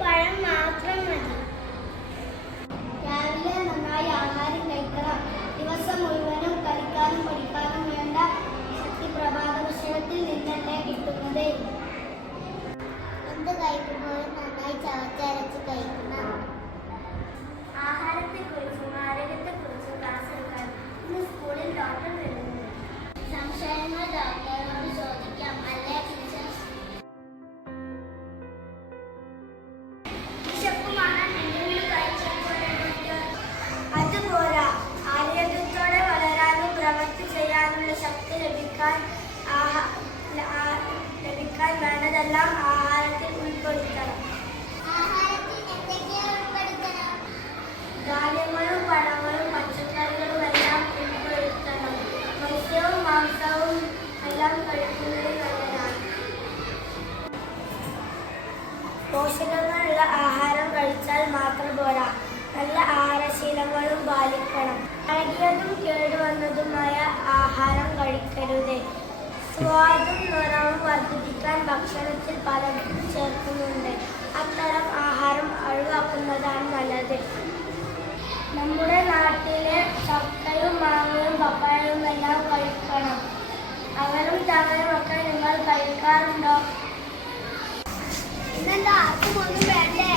പഴം മാത്രം മതി. രാവിലെ നന്നായി ആഹാരം കഴിക്കണം. ദിവസം മുഴുവനും കളിക്കാനും പഠിക്കാനും വേണ്ട ശക്തി പ്രഭാത ഭക്ഷണത്തിൽ നിന്നല്ലേ കിട്ടുന്നത്. എന്ത് കഴിക്കുമ്പോഴും നന്നായി ചവച്ചരച്ച് കഴിക്കണം. ആഹാരത്തെക്കുറിച്ചും ആരോഗ്യത്തെക്കുറിച്ചും ക്ലാസ് എടുക്കാൻ ഇന്ന് സ്കൂളിൽ ഡോക്ടർ വരുന്നുണ്ട്. സംശയങ്ങൾ ഡോക്ടറോട് ചോദിക്കാം, അല്ലേ ടീച്ചർ? അതുപോരാ, ആരോഗ്യത്തോടെ വളരാനും പ്രവൃത്തി ചെയ്യാനുള്ള ശക്തി ലഭിക്കാൻ വേണ്ടതെല്ലാം ആഹാരത്തിൽ ഉൾപ്പെടുത്തണം. ധാന്യങ്ങളും പഴങ്ങളും പച്ചക്കറികളും എല്ലാം ഉൾപ്പെടുത്തണം. മത്സ്യവും മാംസവും എല്ലാം കഴിക്കുന്നത് നല്ലതാണ്. പോഷകങ്ങളുള്ള ആഹാരം കഴിച്ചാൽ മാത്രം പോരാ, നല്ല ആഹാരശീലങ്ങളും പാലിക്കണം. പഴകിയതും കേടുവന്നതുമായ ആഹാരം കഴിക്കരുത്. സ്വാദും നിറവും വർദ്ധിപ്പിക്കാൻ ഭക്ഷണത്തിൽ പലതും ചേർക്കുന്നുണ്ട്. അത്തരം ആഹാരം ഒഴിവാക്കുന്നതാണ് നല്ലത്. നമ്മുടെ നാട്ടിലെ ചക്കയും മാങ്ങയും പപ്പായയും എല്ലാം കഴിക്കണം. അവരും തവരും ഒക്കെ നിങ്ങൾ കഴിക്കാറുണ്ടോ? ഇന്നെന്താ ആർക്കും ഒന്നും വേണ്ടേ?